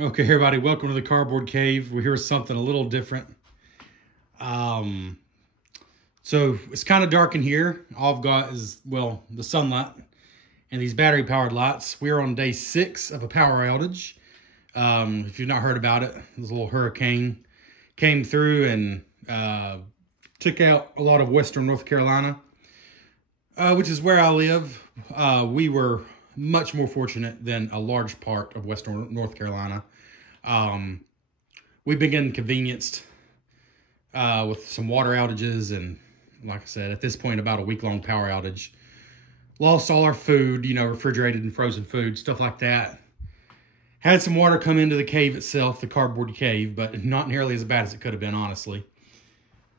Okay, everybody, welcome to the Cardboard Cave. We're here with something a little different. So it's kind of dark in here. All I've got is, well, the sunlight and these battery-powered lights. We're on day 6 of a power outage. If you've not heard about it, this little hurricane came through and took out a lot of western North Carolina, which is where I live. We were much more fortunate than a large part of western North Carolina. We've been getting inconvenienced with some water outages, and like I said, at this point, about a week-long power outage. Lost all our food, refrigerated and frozen food, stuff like that. Had some water come into the cave itself, the cardboard cave, but not nearly as bad as it could have been, honestly.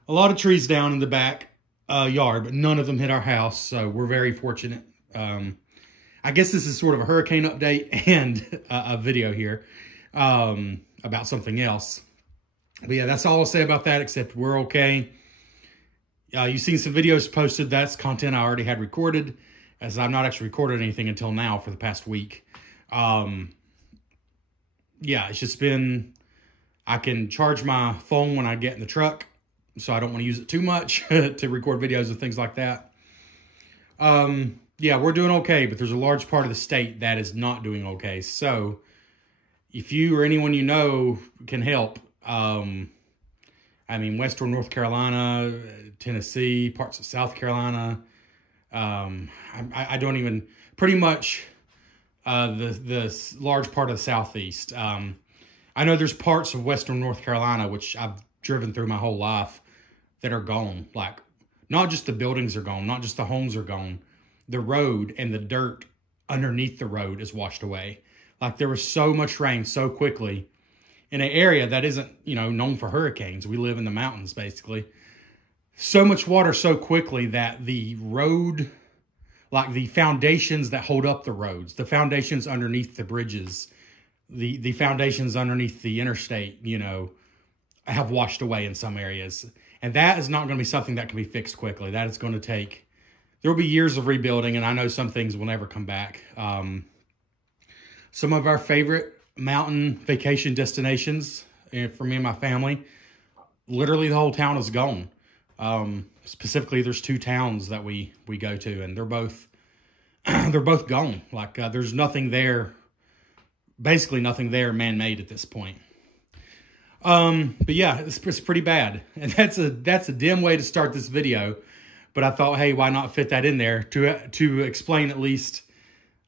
A lot of trees down in the back yard, but none of them hit our house, so we're very fortunate. I guess this is sort of a hurricane update and a video here about something else. But yeah, that's all I'll say about that, except we're okay. You've seen some videos posted. That's content I already had recorded, as I've not actually recorded anything until now for the past week. Yeah, it's just been, I can charge my phone when I get in the truck, so I don't want to use it too much to record videos and things like that. Yeah, we're doing okay, but there's a large part of the state that is not doing okay. So if you or anyone you know can help, I mean, western North Carolina, Tennessee, parts of South Carolina, I don't even, pretty much the large part of the Southeast. I know there's parts of western North Carolina, which I've driven through my whole life, that are gone. Like, not just the buildings are gone, not just the homes are gone. The road and the dirt underneath the road is washed away. Like, there was so much rain so quickly in an area that isn't, known for hurricanes. We live in the mountains, basically. So much water so quickly that the road, like the foundations that hold up the roads, the foundations underneath the bridges, the foundations underneath the interstate, have washed away in some areas. And that is not going to be something that can be fixed quickly. That is going to take, there will be years of rebuilding, and I know some things will never come back. Some of our favorite mountain vacation destinations for me and my family, literally the whole town is gone. Specifically, there's 2 towns that we go to, and they're both gone. Like, there's nothing there, basically nothing there man-made at this point. But yeah, it's pretty bad, and that's a dim way to start this video. But I thought, hey, why not fit that in there to explain at least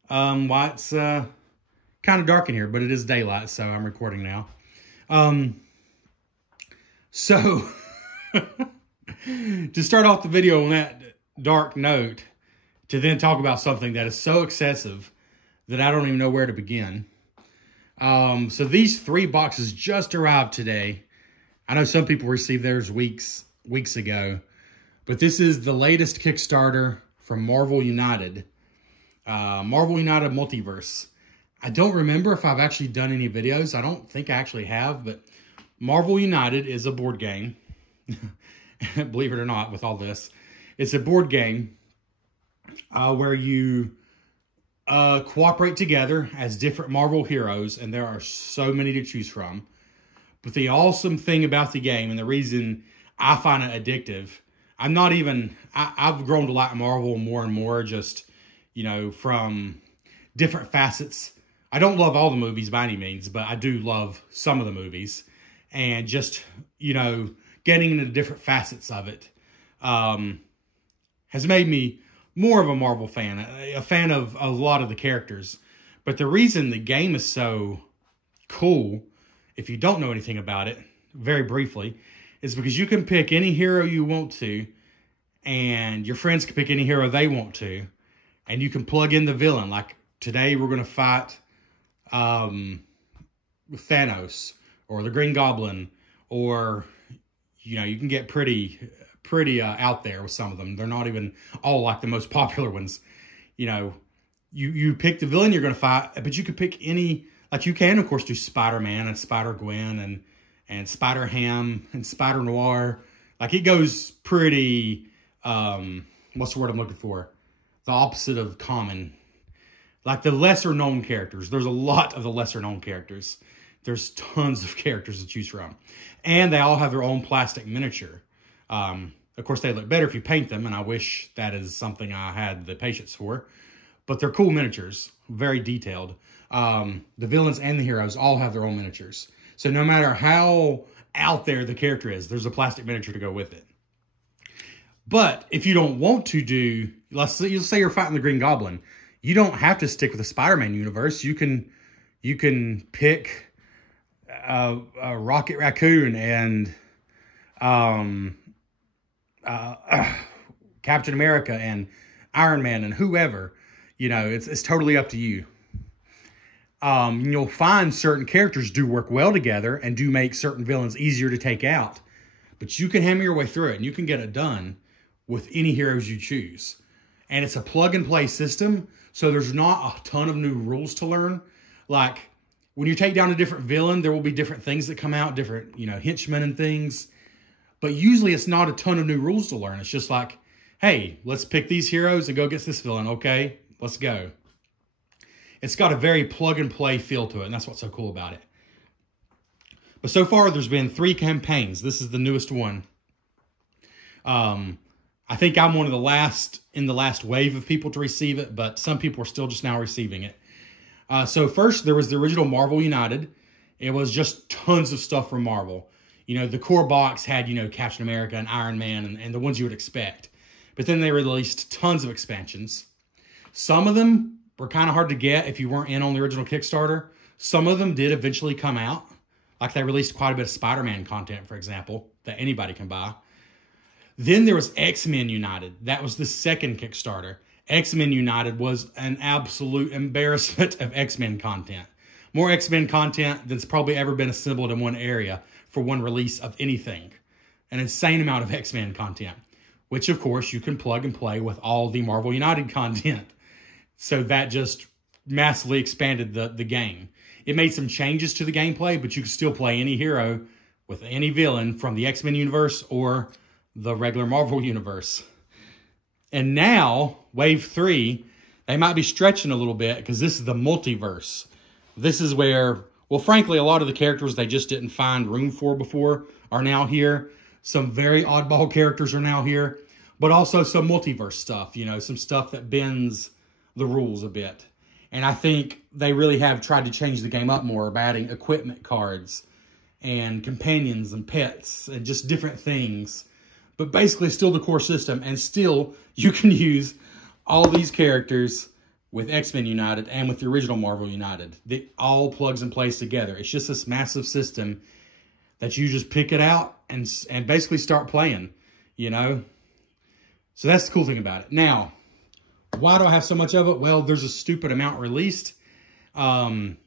why it's kind of dark in here, but it is daylight, so I'm recording now. So to start off the video on that dark note, to then talk about something that is so excessive that I don't even know where to begin. So these 3 boxes just arrived today. I know some people received theirs weeks ago, but this is the latest Kickstarter from Marvel United. Marvel United Multiverse. I don't remember if I've actually done any videos. I don't think I actually have, but Marvel United is a board game. Believe it or not, with all this. It's a board game where you cooperate together as different Marvel heroes, and there are so many to choose from. But the awesome thing about the game, and the reason I find it addictive, I've grown to like Marvel more and more, just, from different facets. I don't love all the movies by any means, but I do love some of the movies. And just, getting into different facets of it has made me more of a Marvel fan, a fan of a lot of the characters. But the reason the game is so cool, if you don't know anything about it, very briefly, is because you can pick any hero you want to, and your friends can pick any hero they want to, and you can plug in the villain. Like, today we're going to fight Thanos, or the Green Goblin, or, you can get pretty out there with some of them. They're not even all like the most popular ones. You pick the villain you're going to fight, but you could pick any, like, you can, of course, do Spider-Man and Spider-Gwen and Spider-Ham and Spider-Noir. Like, it goes pretty, what's the word I'm looking for? The opposite of common. Like, the lesser known characters. There's a lot of the lesser known characters There's tons of characters to choose from. And they all have their own plastic miniature. Of course, they look better if you paint them, and I wish that is something I had the patience for. But they're cool miniatures, very detailed. The villains and the heroes all have their own miniatures. So no matter how out there the character is, there's a plastic miniature to go with it. But if you don't want to do, let's say you're fighting the Green Goblin, you don't have to stick with the Spider-Man universe. You can pick a Rocket Raccoon and Captain America and Iron Man and whoever. You know, it's totally up to you. You'll find certain characters do work well together and do make certain villains easier to take out. But you can hammer your way through it, and you can get it done with any heroes you choose. And it's a plug-and-play system, so there's not a ton of new rules to learn. Like, when you take down a different villain, there will be different things that come out, different, henchmen and things. But usually it's not a ton of new rules to learn. It's just like, hey, let's pick these heroes and go against this villain. Okay, let's go. It's got a very plug-and-play feel to it, and that's what's so cool about it. But so far, there's been 3 campaigns. This is the newest one. I think I'm one of the last wave of people to receive it, but some people are still just now receiving it. So first, there was the original Marvel United. It was just tons of stuff from Marvel. The core box had, Captain America and Iron Man and the ones you would expect. But then they released tons of expansions. Some of them were kind of hard to get if you weren't in on the original Kickstarter. Some of them did eventually come out. Like they released quite a bit of Spider-Man content, for example, that anybody can buy. Then there was X-Men United. That was the second Kickstarter. X-Men United was an absolute embarrassment of X-Men content. More X-Men content than's probably ever been assembled in one area for one release of anything. An insane amount of X-Men content, which of course you can plug and play with all the Marvel United content. So that just massively expanded the game. It made some changes to the gameplay, but you can still play any hero with any villain from the X-Men universe or the regular Marvel universe. And now, Wave 3, they might be stretching a little bit because this is the Multiverse. This is where, well, frankly, a lot of the characters they just didn't find room for before are now here. Some very oddball characters are now here, but also some multiverse stuff, some stuff that bends the rules a bit. And I think they really have tried to change the game up more by adding equipment cards and companions and pets and just different things. But basically still the core system, and still you can use all these characters with X-Men United and with the original Marvel United. It all plugs and plays together. It's just this massive system that you just pick it out and basically start playing, So that's the cool thing about it. Now, why do I have so much of it? Well, there's a stupid amount released. And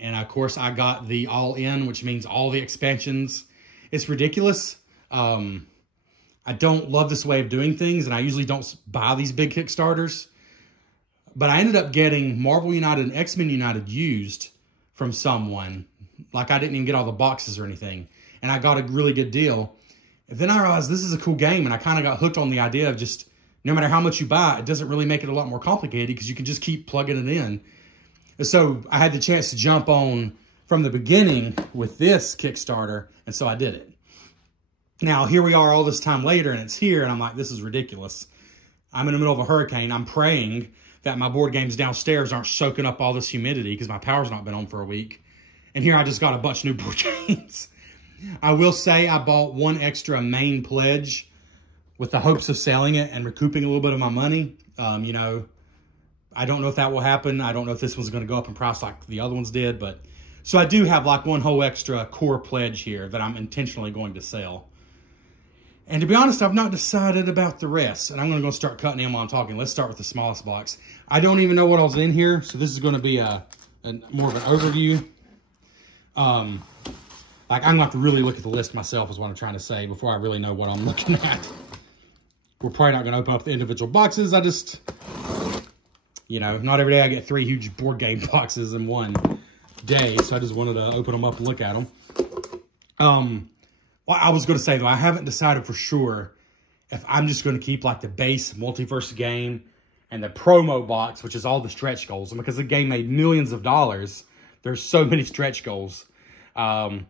of course, I got the all-in, which means all the expansions. It's ridiculous. I don't love this way of doing things, and I usually don't buy these big Kickstarters. But I ended up getting Marvel United and X-Men United used from someone. Like, I didn't even get all the boxes or anything. And I got a really good deal. And then I realized this is a cool game, and I kind of got hooked on the idea of just, no matter how much you buy, it doesn't really make it a lot more complicated because you can just keep plugging it in. And so I had the chance to jump on from the beginning with this Kickstarter, and so I did it. Now, here we are all this time later, and it's here, and I'm like, this is ridiculous. I'm in the middle of a hurricane. I'm praying that my board games downstairs aren't soaking up all this humidity because my power's not been on for a week. And here I just got a bunch of new board games. I will say I bought one extra main pledge with the hopes of selling it and recouping a little bit of my money. I don't know if that will happen. I don't know if this one's going to go up in price like the other ones did. But so I do have like one whole extra core pledge here that I'm intentionally going to sell. And to be honest, I've not decided about the rest. And I'm going to go start cutting in while I'm talking. Let's start with the smallest box. I don't even know what else is in here. So this is going to be more of an overview. I'm going to have to really look at the list myself is what I'm trying to say before I really know what I'm looking at. We're probably not going to open up the individual boxes. I just, not every day I get 3 huge board game boxes in one day. So I just wanted to open them up and look at them. Well, I was going to say, though, I haven't decided for sure if I'm just going to keep, like, the base Multiverse game and the promo box, which is all the stretch goals. And because the game made millions of dollars, there's so many stretch goals. And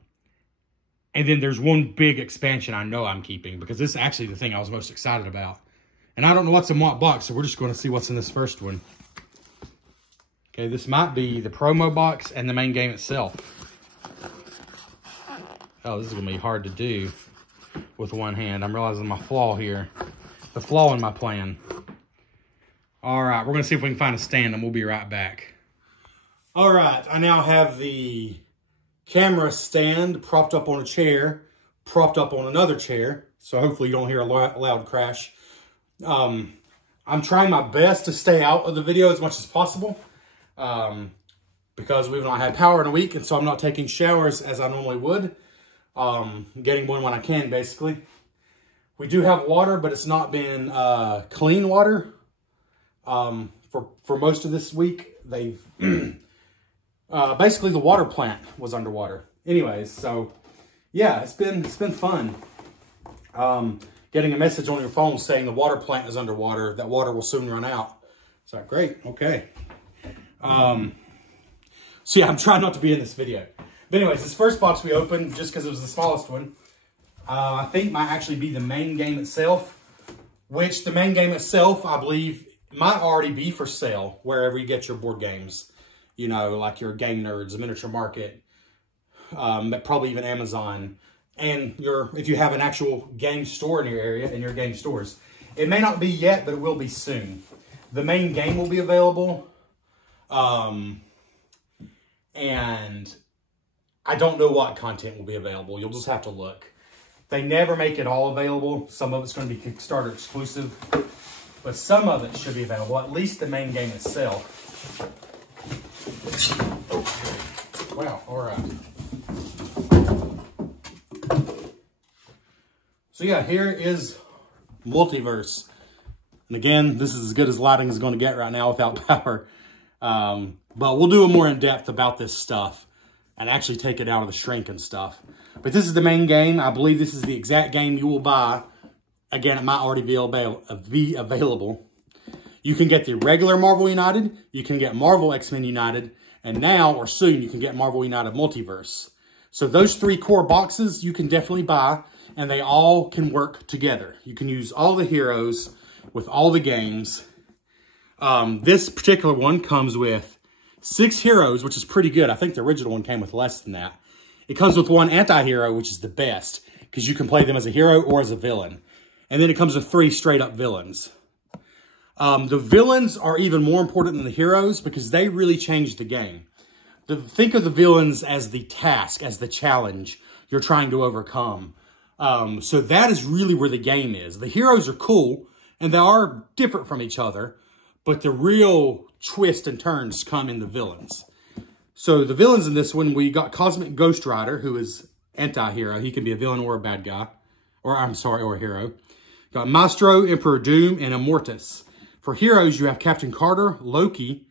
then there's one big expansion I know I'm keeping, because this is actually the thing I was most excited about. And I don't know what's in what box, so we're just going to see what's in this first one. Okay, this might be the promo box and the main game itself. Oh, this is going to be hard to do with one hand. I'm realizing my flaw here. The flaw in my plan. All right, we're going to see if we can find a stand, and we'll be right back. All right, I now have the camera stand propped up on a chair, propped up on another chair, so hopefully you don't hear a loud crash. I'm trying my best to stay out of the video as much as possible, because we've not had power in a week, and so I'm not taking showers as I normally would. Getting one when I can, basically. We do have water, but it's not been clean water for most of this week. They've basically the water plant was underwater. Anyways, so yeah, it's been fun. Getting a message on your phone saying the water plant is underwater. That water will soon run out. So great, okay. So yeah, I'm trying not to be in this video. But anyways, this first box we opened, just because it was the smallest one, I think might actually be the main game itself, which the main game itself, I believe, might already be for sale wherever you get your board games. You know, like your Game Nerds, Miniature Market, probably even Amazon. And if you have an actual game store in your area, in your game stores. It may not be yet, but it will be soon. The main game will be available. And I don't know what content will be available. You'll just have to look. They never make it all available. Some of it's going to be Kickstarter exclusive. But some of it should be available, at least the main game itself. Oh, wow, all right. So yeah, here is Multiverse. And again, this is as good as lighting is going to get right now without power. But we'll do a more in-depth about this stuff and actually take it out of the shrink and stuff. But this is the main game. I believe this is the exact game you will buy. Again, it might already be available. You can get the regular Marvel United. You can get Marvel X-Men United. And now, or soon, you can get Marvel United Multiverse. So those 3 core boxes you can definitely buy. And they all can work together. You can use all the heroes with all the games. This particular one comes with 6 heroes, which is pretty good. I think the original one came with less than that. It comes with 1 anti-hero, which is the best, because you can play them as a hero or as a villain. And then it comes with 3 straight-up villains. The villains are even more important than the heroes, because they really change the game. Think of the villains as the task, as the challenge you're trying to overcome. So that is really where the game is. The heroes are cool, and they are different from each other, but the real twist and turns come in the villains. So the villains in this one, we got Cosmic Ghost Rider, who is anti-hero. He can be a villain or a bad guy. Or a hero. Got Maestro, Emperor Doom, and Immortus. For heroes, you have Captain Carter, Loki,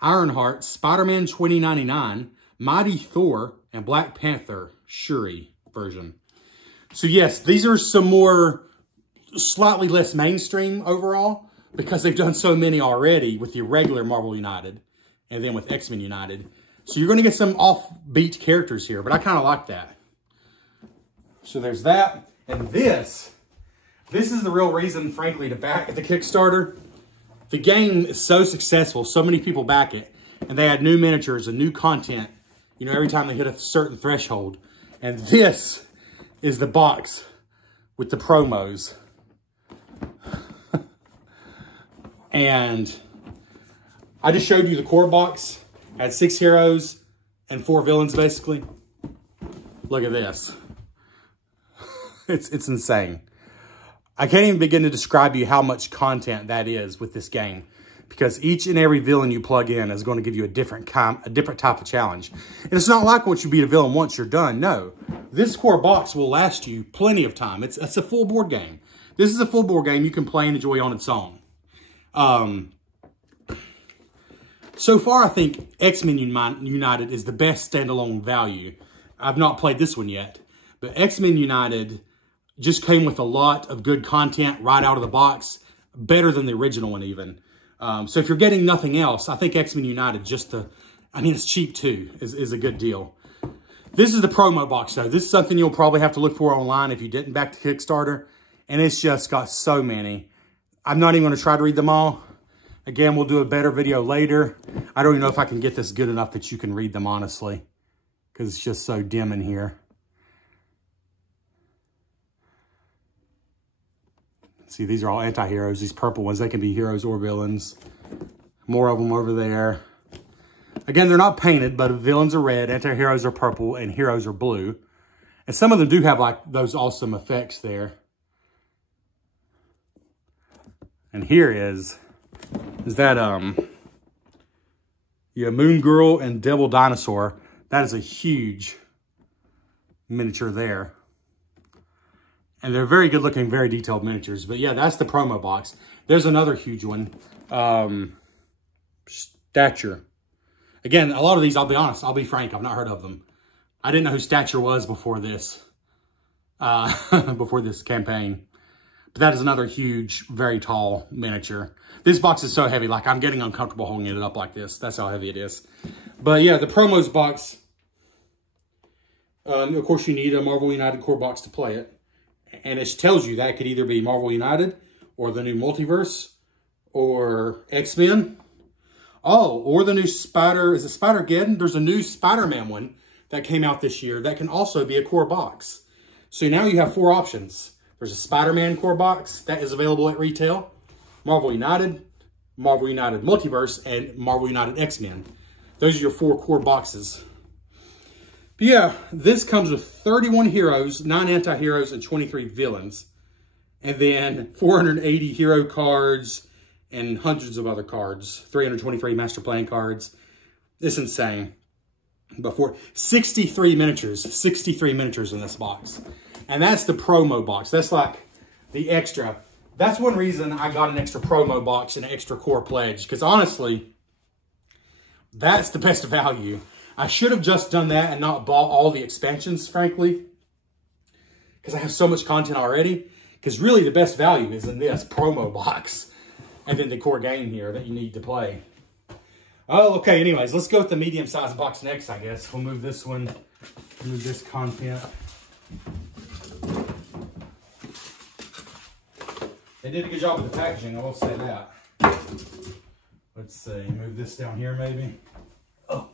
Ironheart, Spider-Man 2099, Mighty Thor, and Black Panther, Shuri version. So yes, these are some more, slightly less mainstream overall, because they've done so many already with the regular Marvel United and then with X-Men United. So you're going to get some offbeat characters here, but I kind of like that. So there's that. And this is the real reason, frankly, to back the Kickstarter. The game is so successful, so many people back it, and they add new miniatures and new content, you know, every time they hit a certain threshold. And this is the box with the promos. And I just showed you the core box. Had 6 heroes and 4 villains, basically. Look at this. It's insane. I can't even begin to describe to you how much content that is with this game, because each and every villain you plug in is going to give you a different type of challenge. And it's not like once you beat a villain once you're done. No, this core box will last you plenty of time. It's a full board game. This is a full board game you can play and enjoy on its own. So far, I think X-Men United is the best standalone value. I've not played this one yet, but X-Men United just came with a lot of good content right out of the box, better than the original one even. So if you're getting nothing else, I think X-Men United, it's cheap too, is a good deal. This is the promo box, though. This is something you'll probably have to look for online if you didn't back to Kickstarter. And it's just got so many. I'm not even going to try to read them all. Again, we'll do a better video later. I don't even know if I can get this good enough that you can read them, honestly, because it's just so dim in here. See, these are all anti-heroes. These purple ones, they can be heroes or villains. More of them over there. Again, they're not painted, but villains are red, anti-heroes are purple, and heroes are blue. And some of them do have like those awesome effects there. And here is that Moon Girl and Devil Dinosaur. That is a huge miniature there. And they're very good looking, very detailed miniatures. But yeah, that's the promo box. There's another huge one. Stature. Again, a lot of these, I'll be honest, I'll be frank, I've not heard of them. I didn't know who Stature was before this. Before this campaign. But that is another huge, very tall miniature. This box is so heavy, like I'm getting uncomfortable holding it up like this. That's how heavy it is. But yeah, the promos box. Of course, you need a Marvel United core box to play it. And it tells you that it could either be Marvel United or the new Multiverse or X-Men. Oh, or the new Spider, is it Spider-Geddon? There's a new Spider-Man one that came out this year that can also be a core box. So now you have 4 options. There's a Spider-Man core box that is available at retail, Marvel United Multiverse, and Marvel United X-Men. Those are your 4 core boxes. But yeah, this comes with 31 heroes, 9 anti-heroes, and 23 villains. And then 480 hero cards and hundreds of other cards. 323 master playing cards. It's insane. Before 63 miniatures in this box. And that's the promo box. That's like the extra. That's one reason I got an extra promo box and an extra core pledge. Because honestly, that's the best value. I should have just done that and not bought all the expansions, frankly. Because I have so much content already. Because really the best value is in this promo box. And then the core game here that you need to play. Oh, okay. Anyways, let's go with the medium-sized box next, I guess. We'll move this one. Move this content. They did a good job with the packaging, I will say that. Let's see. Move this down here, maybe. Oh.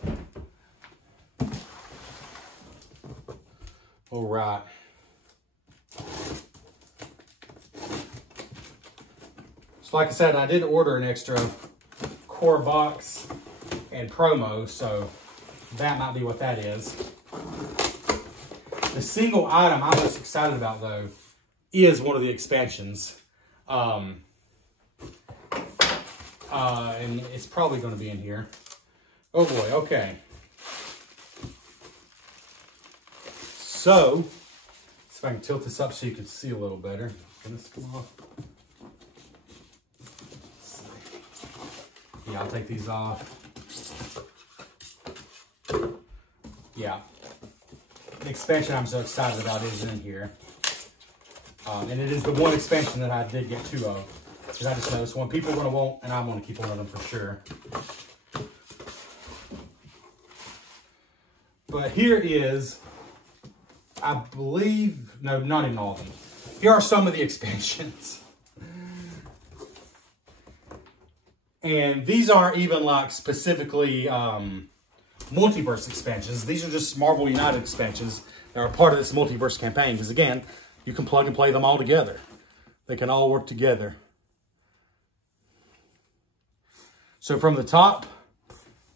All right. So like I said, I did order an extra core box and promo, so that might be what that is. The single item I'm most excited about, though, is one of the expansions. And it's probably going to be in here. Oh boy, okay. So, if I can tilt this up so you can see a little better. Can this come off? Yeah, I'll take these off. Yeah. The expansion I'm so excited about is in here. And it is the one expansion that I did get 2 of. Because I just know it's one people are going to want, and I'm going to keep one of them for sure. But here is, I believe, no, not in all of them. Here are some of the expansions. And these aren't even like specifically Multiverse expansions. These are just Marvel United expansions that are part of this Multiverse campaign. Because again, you can plug and play them all together. They can all work together. So from the top,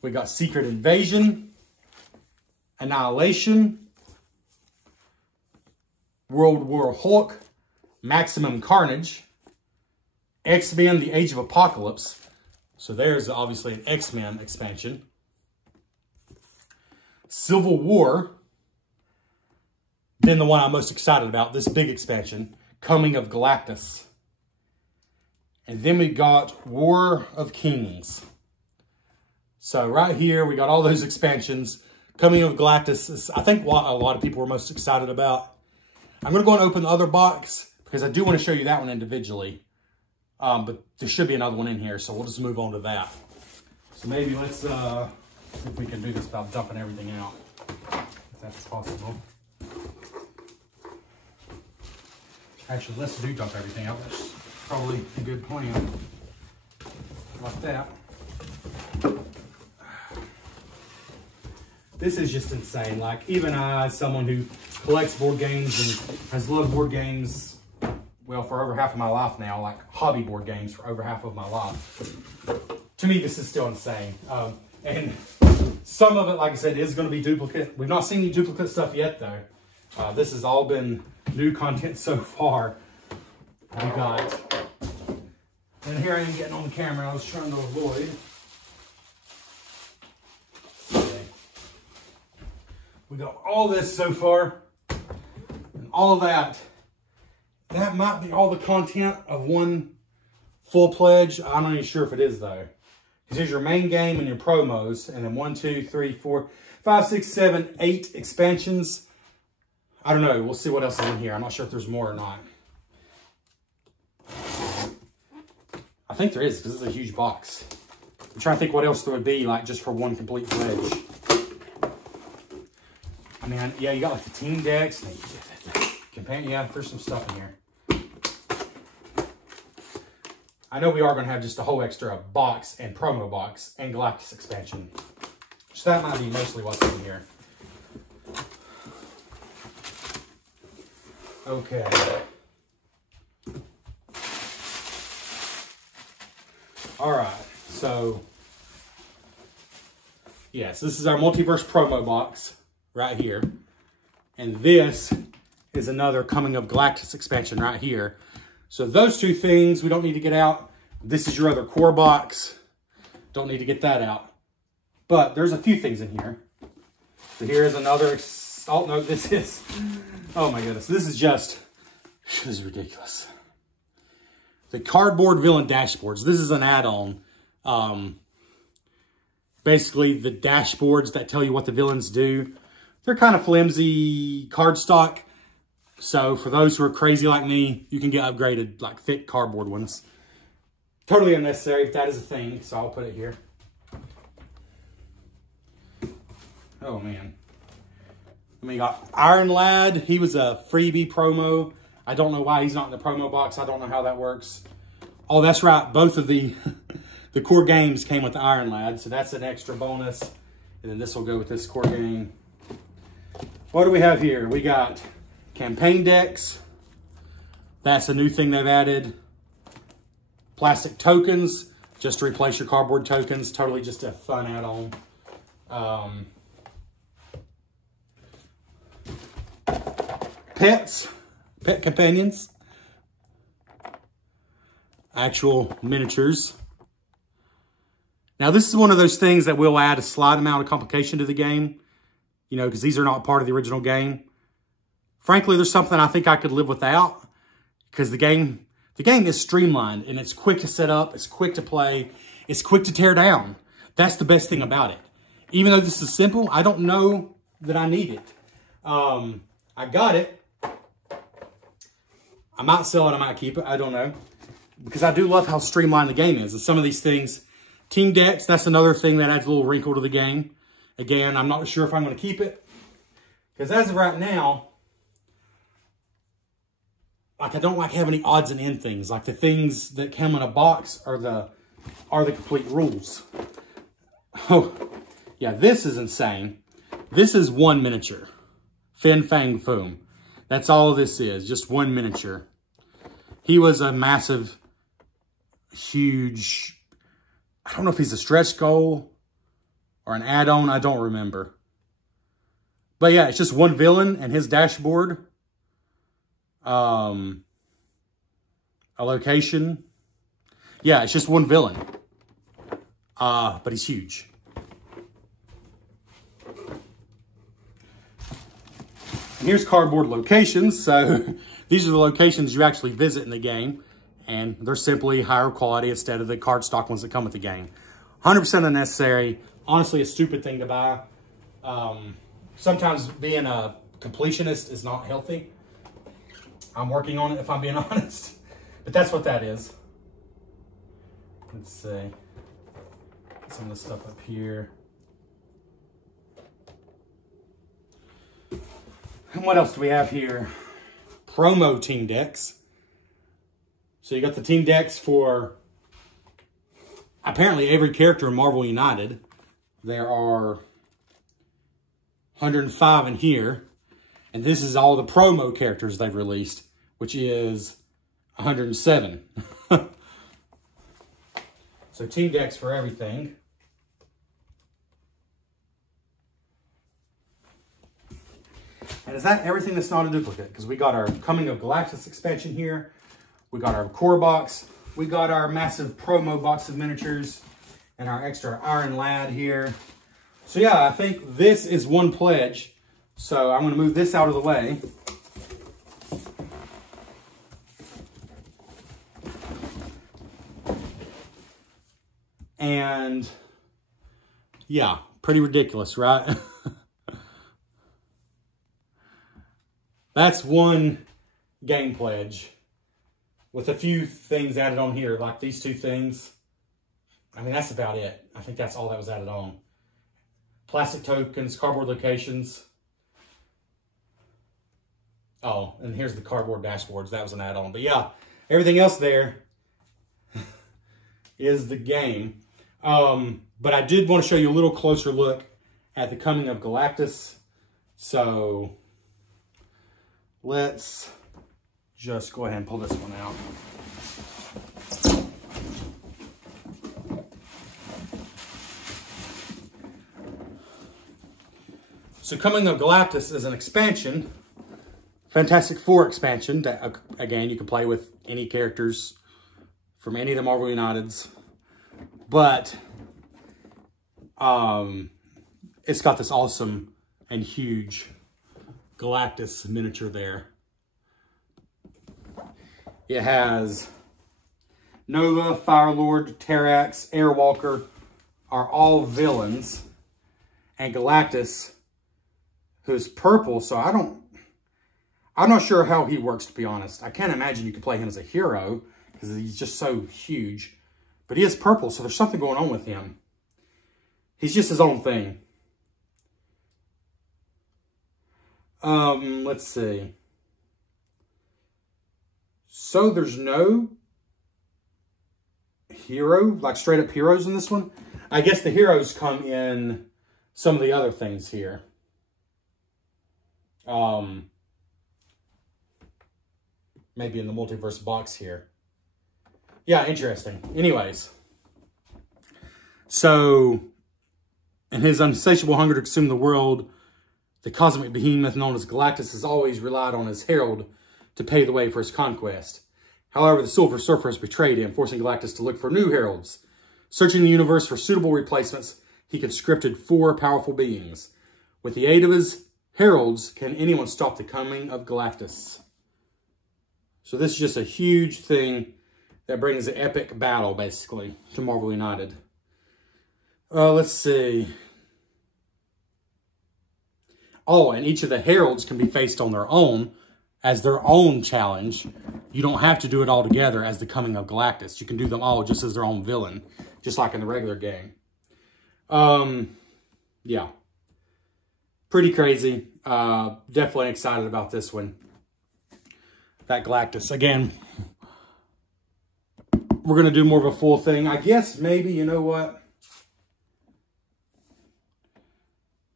we got Secret Invasion, Annihilation, World War Hulk, Maximum Carnage, X-Men, The Age of Apocalypse. So there's obviously an X-Men expansion. Civil War. Then the one I'm most excited about, this big expansion, Coming of Galactus. And then we got War of Kings. So right here, we got all those expansions. Coming of Galactus is, I think, what a lot of people were most excited about. I'm going to go and open the other box because I do want to show you that one individually. But there should be another one in here, so we'll just move on to that. So maybe let's see if we can do this without dumping everything out. if that's possible. Actually, let's do dump everything out. That's probably a good plan. Like that. This is just insane. Like, even I, as someone who collects board games and has loved board games, well, for over half of my life now, like hobby board games for over half of my life. To me, this is still insane. And some of it, like I said, is going to be duplicate. We've not seen any duplicate stuff yet, though. This has all been new content so far. We got, and here I am getting on the camera. I was trying to avoid. We got all this so far, and all of that. That might be all the content of one full pledge. I'm not even sure if it is, though. Because here's your main game and your promos, and then 1, 2, 3, 4, 5, 6, 7, 8 expansions. I don't know. We'll see what else is in here. I'm not sure if there's more or not. I think there is, because this is a huge box. I'm trying to think what else there would be, like, just for one complete pledge. I mean, yeah, you got like the team decks, and companion. Yeah, there's some stuff in here. I know we are going to have just a whole extra box and promo box and Galactus expansion. So that might be mostly what's in here. Okay. All right. So, yes, this is our Multiverse promo box. Right here. And this is another Coming of Galactus expansion right here. So those two things we don't need to get out. This is your other core box. Don't need to get that out. But there's a few things in here. So here is another, oh no, this is, oh my goodness. This is ridiculous. The cardboard villain dashboards. This is an add-on. Basically the dashboards that tell you what the villains do. They're kind of flimsy cardstock. So for those who are crazy like me, you can get upgraded like thick cardboard ones. Totally unnecessary if that is a thing. So I'll put it here. Oh man. And we got Iron Lad. He was a freebie promo. I don't know why he's not in the promo box. I don't know how that works. Oh, that's right. Both of the the core games came with the Iron Lad. So that's an extra bonus. And then this will go with this core game. What do we have here? We got campaign decks. That's a new thing they've added. Plastic tokens, just to replace your cardboard tokens. Totally just a fun add-on. Pets, pet companions. Actual miniatures. Now this is one of those things that will add a slight amount of complication to the game. You know, because these are not part of the original game. Frankly, there's something I think I could live without. Because the game is streamlined and it's quick to set up, it's quick to play, it's quick to tear down. That's the best thing about it. Even though this is simple, I don't know that I need it. I got it. I might sell it, I might keep it, I don't know. Because I do love how streamlined the game is. And some of these things, team decks, that's another thing that adds a little wrinkle to the game. Again, I'm not sure if I'm going to keep it. Because as of right now, like I don't like having any odds and end things. Like the things that come in a box are the complete rules. Oh, yeah, this is insane. This is one miniature. Fin Fang Foom. That's all this is, just one miniature. He was a massive, huge, I don't know if he's a stretch goal or an add-on, I don't remember. But yeah, it's just one villain and his dashboard. A location. Yeah, it's just one villain. But he's huge. And here's cardboard locations. So these are the locations you actually visit in the game. And they're simply higher quality instead of the cardstock ones that come with the game. 100% unnecessary. Honestly, a stupid thing to buy. Sometimes being a completionist is not healthy. I'm working on it, if I'm being honest. But that's what that is. Let's see. Some of the stuff up here. And what else do we have here? Promo team decks. So you got the team decks for apparently every character in Marvel United. There are 105 in here. And this is all the promo characters they've released, which is 107. So team decks for everything. And is that everything that's not a duplicate? Because we got our Coming of Galactus expansion here. We got our core box. We got our massive promo box of miniatures. And our extra Iron Lad here. So yeah, I think this is one pledge. So I'm going to move this out of the way. And yeah, pretty ridiculous, right? That's one game pledge with a few things added on here, like these two things. I mean, that's about it. I think that's all that was added on. Plastic tokens, cardboard locations. Oh, and here's the cardboard dashboards. That was an add-on. But yeah, everything else there is the game. But I did want to show you a little closer look at the Coming of Galactus. So let's just go ahead and pull this one out. So Coming of Galactus is an expansion, Fantastic Four expansion that, again, you can play with any characters from any of the Marvel Uniteds. But it's got this awesome and huge Galactus miniature there. It has Nova, Firelord, Terrax, Airwalker are all villains. And Galactus, who's purple, so I'm not sure how he works, to be honest. I can't imagine you could play him as a hero because he's just so huge. But he is purple, so there's something going on with him. He's just his own thing. Let's see. So there's no hero, like straight up heroes in this one. I guess the heroes come in some of the other things here. Maybe in the Multiverse box here. Yeah, interesting. Anyways. So, in his insatiable hunger to consume the world, the cosmic behemoth known as Galactus has always relied on his herald to pave the way for his conquest. However, the Silver Surfer has betrayed him, forcing Galactus to look for new heralds. Searching the universe for suitable replacements, he conscripted 4 powerful beings. With the aid of his heralds, can anyone stop the coming of Galactus? So this is just a huge thing that brings an epic battle, basically, to Marvel United. Let's see. Oh, and each of the heralds can be faced on their own as their own challenge. You don't have to do it all together as the Coming of Galactus. You can do them all just as their own villain, just like in the regular game. Yeah. Pretty crazy. Definitely excited about this one. That Galactus. Again, we're going to do more of a full thing. I guess maybe, you know what?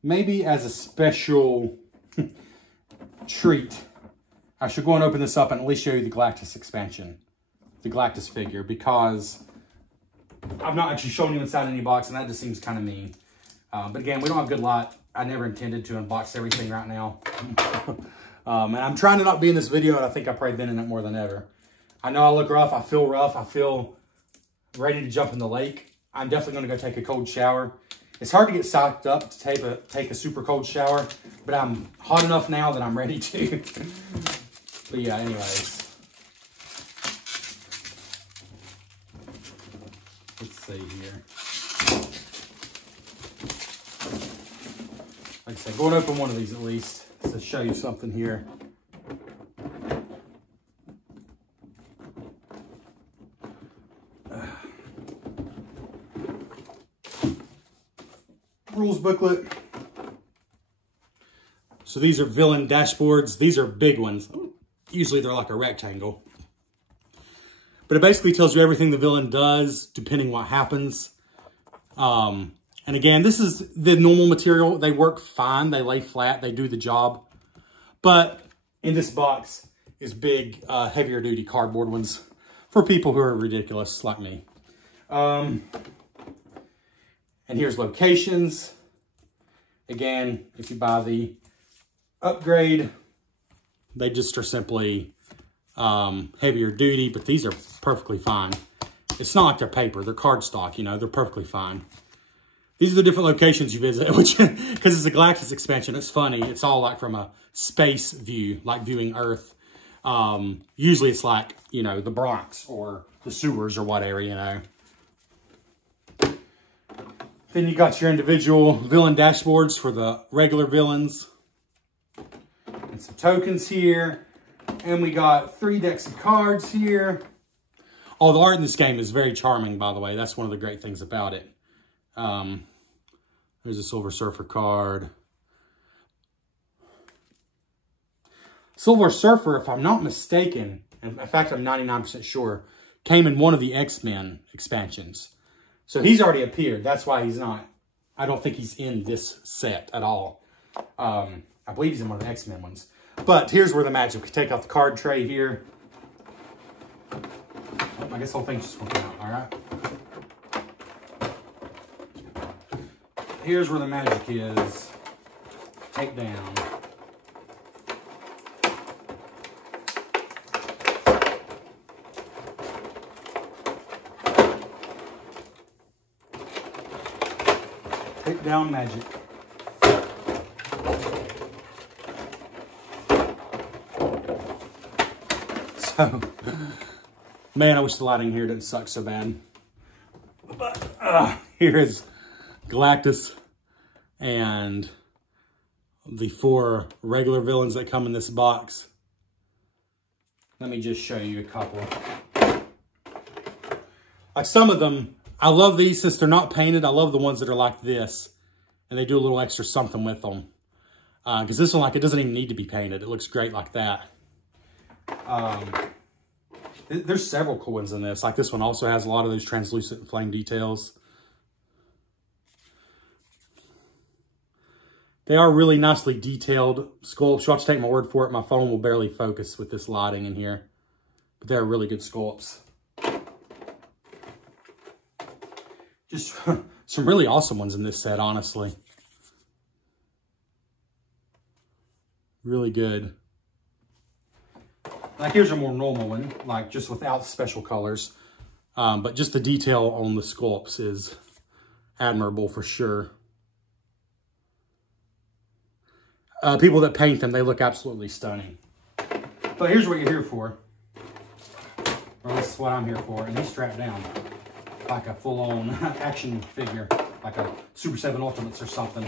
Maybe as a special treat, I should go and open this up and at least show you the Galactus expansion. The Galactus figure, because I've not actually shown you inside any box, and that just seems kind of mean. But again, we don't have good lot. I never intended to unbox everything right now. And I'm trying to not be in this video, and I think I've probably been in it more than ever. I know I look rough. I feel rough. I feel ready to jump in the lake. I'm definitely going to go take a cold shower. It's hard to get psyched up to take a super cold shower, but I'm hot enough now that I'm ready to. But yeah, anyways. Let's see here. Like I said, go and open one of these at least to show you something here. Rules booklet. So these are villain dashboards. These are big ones. Usually they're like a rectangle. But it basically tells you everything the villain does, depending what happens. And again, this is the normal material. They work fine. They lay flat. They do the job. But in this box is big, heavier duty cardboard ones for people who are ridiculous like me. And here's locations. Again, if you buy the upgrade, they just are simply heavier duty, but these are perfectly fine. It's not like they're paper, they're cardstock, you know, they're perfectly fine. These are the different locations you visit, which, because it's a Galactus expansion, it's funny. It's all like from a space view, like viewing Earth. Usually it's like, you know, the Bronx or the sewers or whatever, you know. Then you got your individual villain dashboards for the regular villains. And some tokens here. And we got 3 decks of cards here. Oh, the art in this game is very charming, by the way. That's one of the great things about it. There's a Silver Surfer card. Silver Surfer, if I'm not mistaken, in fact, I'm 99% sure, came in one of the X-Men expansions. So he's already appeared. That's why he's not. I don't think he's in this set at all. I believe he's in one of the X-Men ones. But here's where the magic. We take out the card tray here. Oh, I guess the whole thing's just going to come out, all right? Here's where the magic is. Take down. Take down magic. So, man, I wish the lighting here didn't suck so bad. But here is Galactus and the 4 regular villains that come in this box. Let me just show you a couple. Like some of them, I love these since they're not painted. I love the ones that are like this. And they do a little extra something with them. Because this one, like, it doesn't even need to be painted. It looks great like that. There's several cool ones in this. Like this one also has a lot of those translucent flame details. They are really nicely detailed sculpts. You'll have to take my word for it. My phone will barely focus with this lighting in here. But they're really good sculpts. Just some really awesome ones in this set, honestly. Really good. Like here's a more normal one, like just without special colors. But just the detail on the sculpts is admirable for sure. People that paint them, they look absolutely stunning. But here's what you're here for. Or this is what I'm here for. And he's strapped down like a full-on action figure, like a Super 7 Ultimates or something.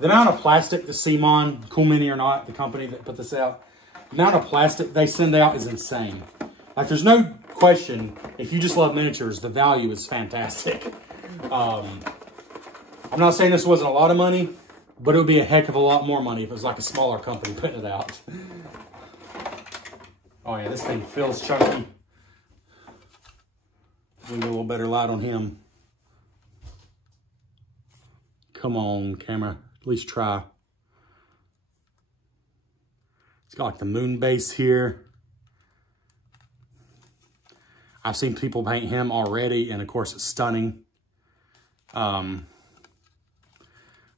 The amount of plastic that Simon, Cool Mini or not, the company that put this out, the amount of plastic they send out is insane. Like there's no question, if you just love miniatures, the value is fantastic. I'm not saying this wasn't a lot of money, but it would be a heck of a lot more money if it was like a smaller company putting it out. Oh yeah, this thing feels chunky. We get a little better light on him. Come on, camera. At least try. It's got like the moon base here. I've seen people paint him already, and of course it's stunning.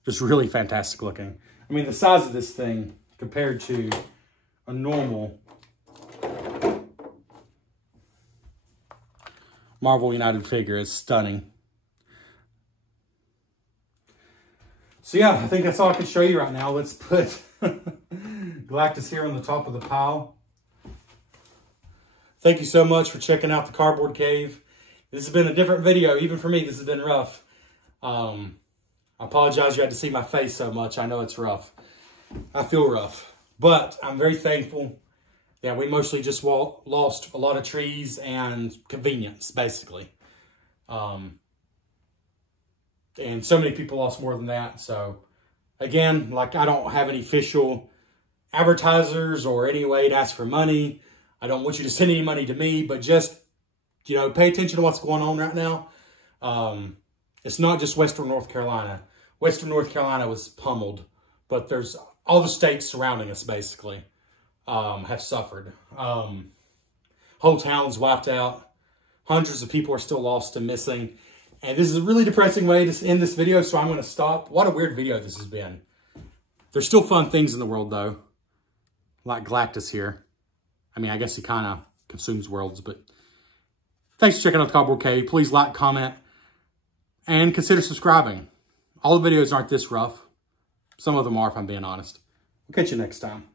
Just really fantastic looking. I mean, the size of this thing compared to a normal Marvel United figure is stunning. So yeah, I think that's all I can show you right now. Let's put Galactus here on the top of the pile. Thank you so much for checking out the Cardboard Cave. This has been a different video. Even for me, this has been rough. I apologize you had to see my face so much. I know it's rough. I feel rough. But I'm very thankful. Yeah, we mostly just lost a lot of trees and convenience, basically. And so many people lost more than that. So Again, like, I don't have any official advertisers or any way to ask for money. I don't want you to send any money to me, but just, you know, pay attention to what's going on right now. It's not just Western North Carolina. Western North Carolina was pummeled, but there's all the states surrounding us basically have suffered. Whole towns wiped out. Hundreds of people are still lost and missing. And this is a really depressing way to end this video, so I'm going to stop. What a weird video this has been. There's still fun things in the world, though. Like Galactus here. I mean, I guess he kind of consumes worlds, but thanks for checking out the Cardboard Cave. Please like, comment, and consider subscribing. All the videos aren't this rough. Some of them are, if I'm being honest. We'll catch you next time.